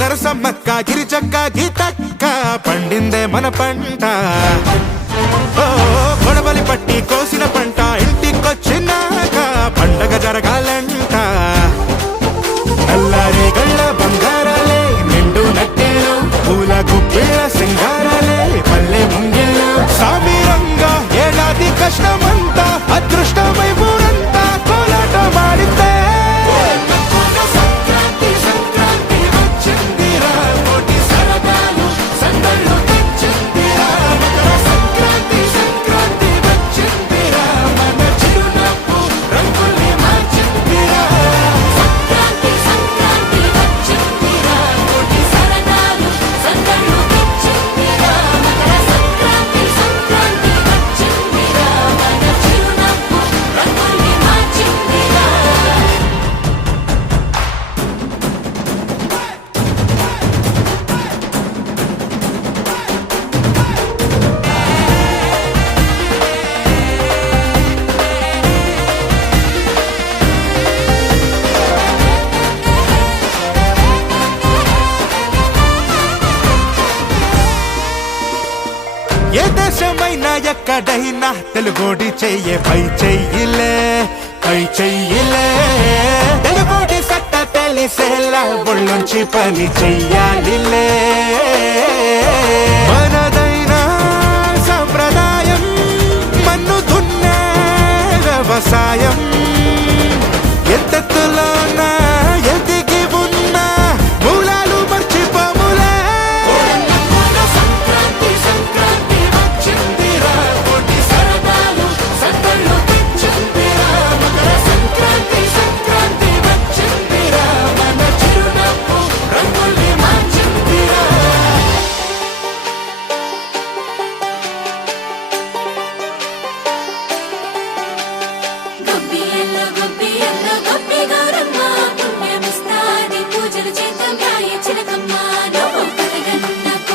నరసమ్మక్క గిరిచక్క గీతక్క పండిందే మన పంట. గొడవలి పట్టి కోసిన పంట ఇంటికొచ్చినాక పండగ జరగాలంట. నల్లారే గళ్ళ బంగారాలే నిండు నట్టేలు పూల గుప్పిళ్ళ సింగారాలే పల్లె ముంగిళ్ళు సామీరంగా ఏడాది కష్టమంతా అదృష్టమై ఊరంతా కోలాట మాడితే ఏ దేశమైనా ఎక్కడైనా తెలుగోడి చెయ్యే పై చెయ్యిలే పై చెయ్యిలే. తెలుగోడి సట్ట తెలిసేలా ఒళ్ళొంచి పని చెయ్యాలిలే. మనదైన సంప్రదాయం మన్ను దున్నే వ్యవసాయం